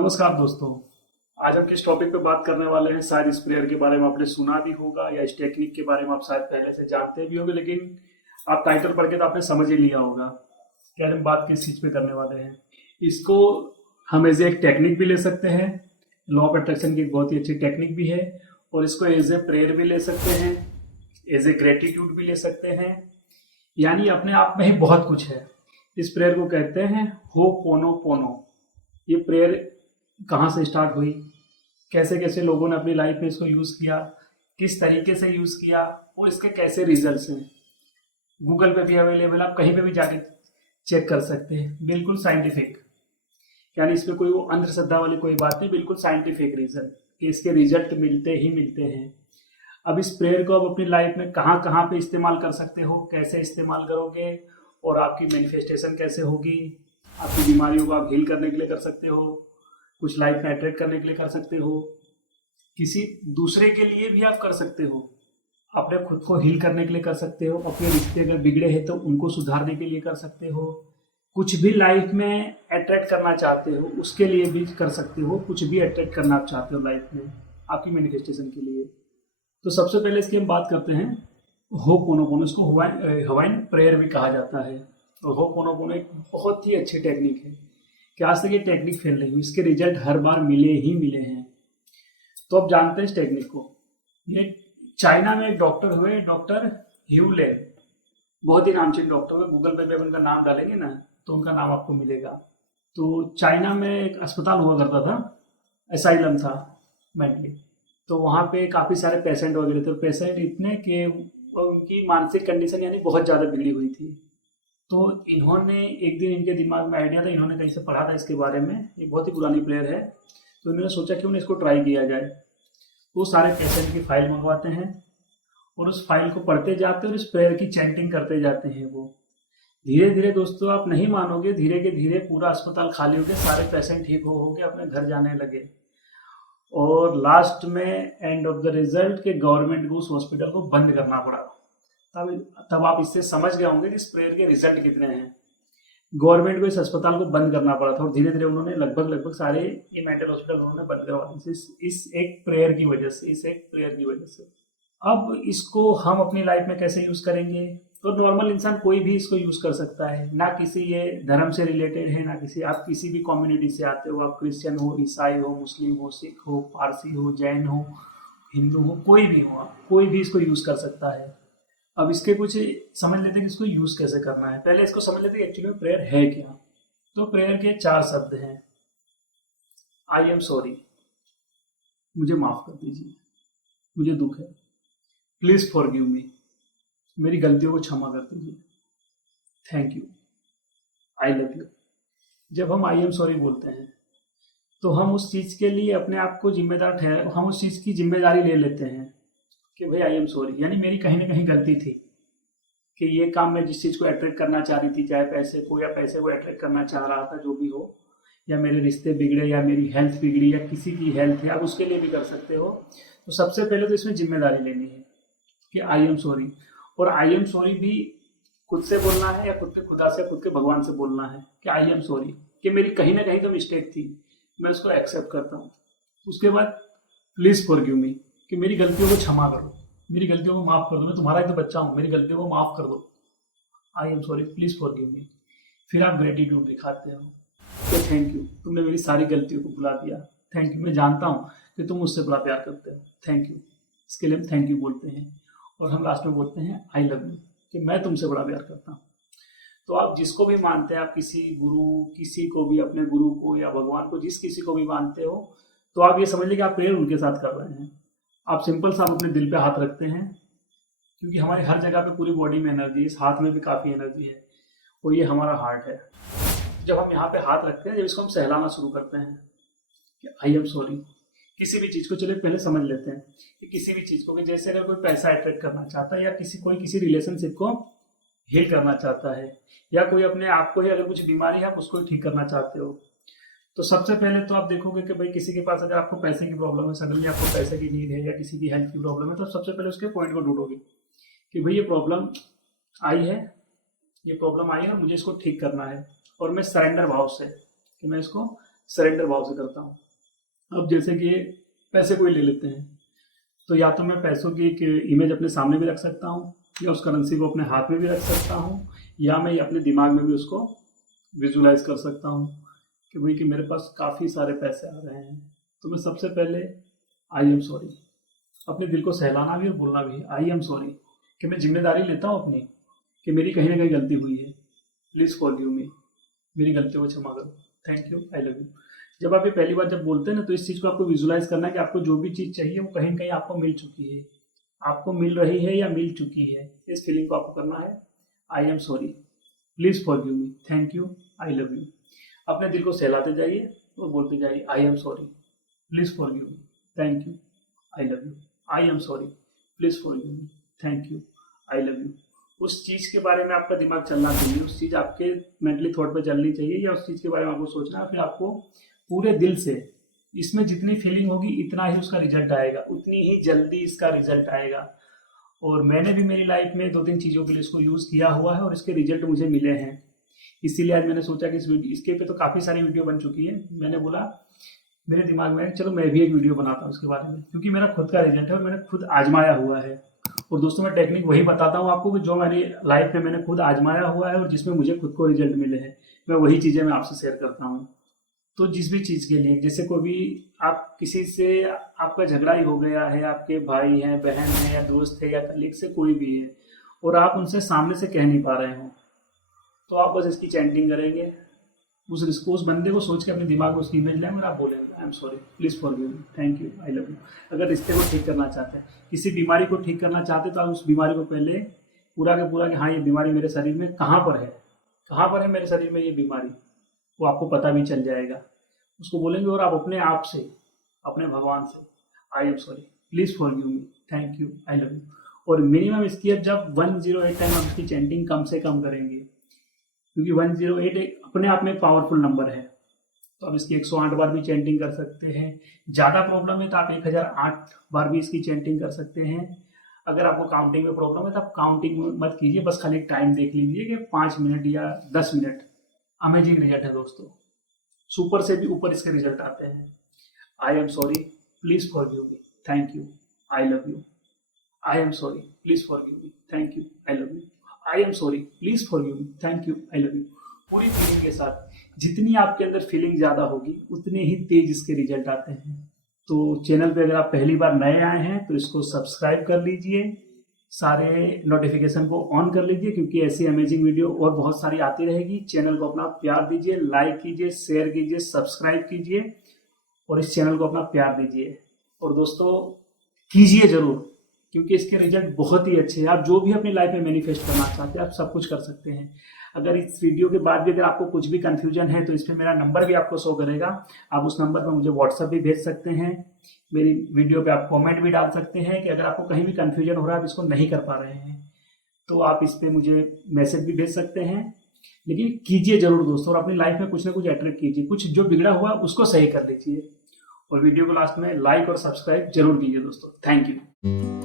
नमस्कार दोस्तों। आज हम किस टॉपिक पे बात करने वाले हैं, शायद इस प्रेयर के बारे में आपने सुना भी होगा या इस टेक्निक के बारे में आप शायद पहले से जानते भी होंगे, लेकिन आप टाइटल पढ़ के तो आपने समझ ही लिया होगा कि आज हम बात किस चीज पे करने वाले हैं। इसको हम एज ए एक टेक्निक भी ले सकते हैं, लॉ ऑफ अट्रैक्शन की एक बहुत ही अच्छी टेक्निक भी है, और इसको एज ए प्रेयर भी ले सकते हैं, एज ए ग्रेटिट्यूड भी ले सकते हैं। यानी अपने आप में ही बहुत कुछ है। इस प्रेयर को कहते हैं हो पोनो पोनो। ये प्रेयर कहाँ से स्टार्ट हुई, कैसे कैसे लोगों ने अपनी लाइफ में इसको यूज़ किया, किस तरीके से यूज़ किया और इसके कैसे रिजल्ट्स हैं, गूगल पे भी अवेलेबल, आप कहीं पे भी जाके चेक कर सकते हैं। बिल्कुल साइंटिफिक, यानी इसमें कोई वो अंधश्रद्धा वाली कोई बात नहीं, बिल्कुल साइंटिफिक रीजन कि इसके रिजल्ट मिलते ही मिलते हैं। अब इस प्रेयर को आप अपनी लाइफ में कहाँ कहाँ पे इस्तेमाल कर सकते हो, कैसे इस्तेमाल करोगे और आपकी मैनिफेस्टेशन कैसे होगी, आपकी बीमारियों को आप हील करने के लिए कर सकते हो, कुछ लाइफ में अट्रैक्ट करने के लिए कर सकते हो, किसी दूसरे के लिए भी आप कर सकते हो, अपने खुद को हील करने के लिए कर सकते हो, अपने रिश्ते अगर बिगड़े हैं तो उनको सुधारने के लिए कर सकते हो, कुछ भी लाइफ में अट्रैक्ट करना चाहते हो उसके लिए भी कर सकते हो, कुछ भी अट्रैक्ट करना आप चाहते हो लाइफ में आपकी मैनिफेस्टेशन के लिए। तो सबसे पहले इसकी हम बात करते हैं हो पोनो पोनो। इसको हवाइन प्रेयर भी कहा जाता है। और हो पोनो पोनो एक बहुत ही अच्छी टेक्निक है कि आज तक ये टेक्निक फेल नहीं हुई, इसके रिजल्ट हर बार मिले ही मिले हैं। तो आप जानते हैं इस टेक्निक को। ये चाइना में एक डॉक्टर हुए, डॉक्टर ह्यूले, बहुत ही नामचीन डॉक्टर हुए। गूगल पे भी उनका नाम डालेंगे ना तो उनका नाम आपको मिलेगा। तो चाइना में एक अस्पताल हुआ करता था, असाइलम था मेंटली। तो वहाँ पे काफ़ी सारे पेशेंट वगैरह थे, पेशेंट इतने कि उनकी मानसिक कंडीशन यानी बहुत ज़्यादा बिगड़ी हुई थी। तो इन्होंने एक दिन, इनके दिमाग में आइडिया था, इन्होंने कहीं से पढ़ा था इसके बारे में, ये बहुत ही पुरानी प्रेयर है, तो इन्होंने सोचा क्यों ना इसको ट्राई किया जाए। तो सारे पेशेंट की फाइल मंगवाते हैं और उस फाइल को पढ़ते जाते हैं और इस प्रेयर की चैंटिंग करते जाते हैं। वो धीरे धीरे दोस्तों आप नहीं मानोगे, धीरे के धीरे पूरा अस्पताल खाली हो गया, सारे पेशेंट ठीक हो के अपने घर जाने लगे। और लास्ट में एंड ऑफ द रिजल्ट के गवर्नमेंट को उस हॉस्पिटल को बंद करना पड़ा। तब आप इससे समझ गए होंगे कि इस प्रेयर के रिजल्ट कितने हैं। गवर्नमेंट को इस अस्पताल को बंद करना पड़ा था और धीरे धीरे उन्होंने लगभग सारे ये मेंटल हॉस्पिटल उन्होंने बंद करवा दिए इस एक प्रेयर की वजह से, इस एक प्रेयर की वजह से। अब इसको हम अपनी लाइफ में कैसे यूज करेंगे? तो नॉर्मल इंसान कोई भी इसको यूज कर सकता है, ना किसी ये धर्म से रिलेटेड है, ना किसी, आप किसी भी कम्युनिटी से आते हो, आप क्रिश्चियन हो, ईसाई हो, मुस्लिम हो, सिख हो, पारसी हो, जैन हो, हिंदू हो, कोई भी हो, आप कोई भी इसको यूज कर सकता है। अब इसके कुछ समझ लेते हैं कि इसको यूज कैसे करना है। पहले इसको समझ लेते हैं एक्चुअली में प्रेयर है क्या। तो प्रेयर के 4 शब्द हैं। आई एम सॉरी, मुझे माफ कर दीजिए, मुझे दुख है, प्लीज फॉरगिव मी, मेरी गलतियों को क्षमा कर दीजिए, thank you, I love you. जब हम आई एम सॉरी बोलते हैं तो हम उस चीज के लिए अपने आप को जिम्मेदार ठहरा, हम उस चीज की जिम्मेदारी ले लेते हैं कि भाई आई एम सॉरी, यानी मेरी कहीं ना कहीं गलती थी कि ये काम मैं जिस चीज़ को अट्रैक्ट करना चाह रही थी, चाहे पैसे को या पैसे को अट्रैक्ट करना चाह रहा था, जो भी हो, या मेरे रिश्ते बिगड़े या मेरी हेल्थ बिगड़ी या किसी की हेल्थ है, आप उसके लिए भी कर सकते हो। तो सबसे पहले तो इसमें जिम्मेदारी लेनी है कि आई एम सॉरी। और आई एम सॉरी भी खुद से बोलना है या खुद के खुदा से, खुद के भगवान से बोलना है कि आई एम सॉरी, कि मेरी कहीं ना कहीं तो मिस्टेक थी, मैं उसको एक्सेप्ट करता हूँ। उसके बाद प्लीज फॉरगिव मी, कि मेरी गलतियों को क्षमा करो, मेरी गलतियों को माफ कर दो, मैं तुम्हारा एक तो बच्चा हूँ, मेरी गलतियों को माफ कर दो, I am sorry, please forgive me. फिर आप ग्रेटिट्यूड दिखाते हो कि थैंक यू, तुमने मेरी सारी गलतियों को भुला दिया, थैंक यू, मैं जानता हूँ कि तुम मुझसे बड़ा प्यार करते हो, थैंक यू। इसके लिए हम थैंक यू बोलते हैं। और हम लास्ट में बोलते हैं आई लव यू, कि मैं तुमसे बड़ा प्यार करता हूँ। तो आप जिसको भी मानते हैं, आप किसी गुरु, किसी को भी, अपने गुरु को या भगवान को, जिस किसी को भी मानते हो, तो आप ये समझ लीजिए कि आप प्रेयर उनके साथ कर रहे हैं। आप सिंपल सा अपने दिल पे हाथ रखते हैं, क्योंकि हमारी हर जगह पे पूरी बॉडी में एनर्जी है, इस हाथ में भी काफ़ी एनर्जी है, और ये हमारा हार्ट है। जब हम यहाँ पे हाथ रखते हैं, जब इसको हम सहलाना शुरू करते हैं कि आई एम सॉरी, किसी भी चीज़ को, चलिए पहले समझ लेते हैं कि किसी भी चीज़ को, कि जैसे अगर कोई पैसा अट्रैक्ट करना चाहता है, या किसी रिलेशनशिप को हील करना चाहता है, या कोई अपने आप को ही अगर कुछ बीमारी है आप उसको ठीक करना चाहते हो, तो सबसे पहले तो आप देखोगे कि भाई किसी के पास अगर आपको पैसे की प्रॉब्लम है, सडनली आपको पैसे की नीड है, या किसी की हेल्थ की प्रॉब्लम है, तो सबसे पहले उसके पॉइंट को ढूंढोगे कि भाई ये प्रॉब्लम आई है, ये प्रॉब्लम आई है और मुझे इसको ठीक करना है। और मैं सरेंडर भाव से, कि मैं इसको सरेंडर भाव से करता हूँ। अब जैसे कि पैसे कोई ले लेते हैं, तो या तो मैं पैसों की एक इमेज अपने सामने भी रख सकता हूँ, या उस करेंसी को अपने हाथ में भी रख सकता हूँ, या मैं अपने दिमाग में भी उसको विजुलाइज कर सकता हूँ कि भाई कि मेरे पास काफ़ी सारे पैसे आ रहे हैं। तो मैं सबसे पहले आई एम सॉरी, अपने दिल को सहलाना भी और बोलना भी, आई एम सॉरी, कि मैं जिम्मेदारी लेता हूँ अपनी कि मेरी कहीं ना कहीं गलती हुई है, प्लीज़ फॉरगिव मी, मेरी गलतियों को क्षमा करो, thank you, I love you. जब आप ये पहली बार जब बोलते हैं ना, तो इस चीज़ को आपको विजुलाइज करना है कि आपको जो भी चीज़ चाहिए वो कहीं ना कहीं आपको मिल चुकी है, आपको मिल रही है या मिल चुकी है। इस फीलिंग को आपको करना है, I am sorry, please forgive me, thank you, I love you. अपने दिल को सहलाते जाइए और बोलते जाइए, I am sorry, please forgive me, thank you, I love you, I am sorry, please forgive me, thank you, I love you. उस चीज़ के बारे में आपका दिमाग चलना चाहिए, उस चीज़ आपके मेंटली थॉट पे चलनी चाहिए, या उस चीज़ के बारे में आपको सोचना है, फिर आपको पूरे दिल से, इसमें जितनी फीलिंग होगी इतना ही उसका रिजल्ट आएगा, उतनी ही जल्दी इसका रिजल्ट आएगा। और मैंने भी मेरी लाइफ में 2-3 चीज़ों के लिए इसको यूज़ किया हुआ है और इसके रिजल्ट मुझे मिले हैं। इसीलिए आज मैंने सोचा कि इसके पे तो काफ़ी सारी वीडियो बन चुकी है, मैंने बोला मेरे दिमाग में चलो मैं भी एक वीडियो बनाता हूँ उसके बारे में, क्योंकि मेरा खुद का रिजल्ट है और मैंने खुद आजमाया हुआ है। और दोस्तों मैं टेक्निक वही बताता हूँ आपको कि जो मेरी लाइफ में मैंने खुद आजमाया हुआ है और जिसमें मुझे खुद को रिजल्ट मिले हैं, मैं वही चीज़ें मैं आपसे शेयर करता हूँ। तो जिस भी चीज़ के लिए, जैसे कोई भी आप किसी से आपका झगड़ा ही हो गया है, आपके भाई हैं, बहन है, या दोस्त है, या कलीग से कोई भी है, और आप उनसे सामने से कह नहीं पा रहे हो, तो आप बस इसकी चैंटिंग करेंगे, उस बंदे को सोच के अपने दिमाग में उसकी इमेज लेंगे और आप बोलेंगे I am sorry, please forgive me, thank you, I love you. अगर रिश्ते को ठीक करना चाहते हैं, किसी बीमारी को ठीक करना चाहते हैं, तो आप उस बीमारी को पहले पूरा के पूरा कि हाँ ये बीमारी मेरे शरीर में कहाँ पर है मेरे शरीर में ये बीमारी, वो आपको पता भी चल जाएगा। उसको बोलेंगे और आप अपने आप से, अपने भगवान से, I am sorry, please forgive me, thank you, I love you. और मिनिमम इसकी जब 108 टाइम आप इसकी चैंटिंग कम से कम करेंगे, क्योंकि 108 अपने आप में पावरफुल नंबर है, तो आप इसकी 108 बार भी चैंटिंग कर सकते हैं। ज़्यादा प्रॉब्लम है तो आप 1008 बार भी इसकी चैंटिंग कर सकते हैं। अगर आपको काउंटिंग में प्रॉब्लम है तो आप काउंटिंग मत कीजिए, बस खाली टाइम देख लीजिए कि 5 मिनट या 10 मिनट। अमेजिंग रिजल्ट है दोस्तों, सुपर से भी ऊपर इसके रिजल्ट आते हैं। I am sorry, please forgive me, thank you, I love you. I am sorry, please forgive me, thank you, I love you. I am sorry, please forgive me, thank you, I love you. पूरी feeling के साथ, जितनी आपके अंदर feeling ज़्यादा होगी उतने ही तेज इसके रिजल्ट आते हैं। तो चैनल पे अगर आप पहली बार नए आए हैं तो इसको सब्सक्राइब कर लीजिए, सारे नोटिफिकेशन को ऑन कर लीजिए, क्योंकि ऐसी अमेजिंग वीडियो और बहुत सारी आती रहेगी। चैनल को अपना प्यार दीजिए, लाइक कीजिए, शेयर कीजिए, सब्सक्राइब कीजिए और इस चैनल को अपना प्यार दीजिए। और दोस्तों कीजिए ज़रूर, क्योंकि इसके रिजल्ट बहुत ही अच्छे हैं। आप जो भी अपनी लाइफ में मैनिफेस्ट करना चाहते हैं आप सब कुछ कर सकते हैं। अगर इस वीडियो के बाद भी अगर आपको कुछ भी कंफ्यूजन है तो इसमें मेरा नंबर भी आपको शो करेगा, आप उस नंबर पर मुझे व्हाट्सएप भी भेज सकते हैं। मेरी वीडियो पे आप कमेंट भी डाल सकते हैं कि अगर आपको कहीं भी कंफ्यूजन हो रहा है, आप इसको नहीं कर पा रहे हैं, तो आप इस पर मुझे मैसेज भी भेज सकते हैं। लेकिन कीजिए जरूर दोस्तों, और अपनी लाइफ में कुछ ना कुछ अट्रैक्ट कीजिए, कुछ जो बिगड़ा हुआ उसको सही कर लीजिए। और वीडियो को लास्ट में लाइक और सब्सक्राइब जरूर कीजिए दोस्तों। Thank you.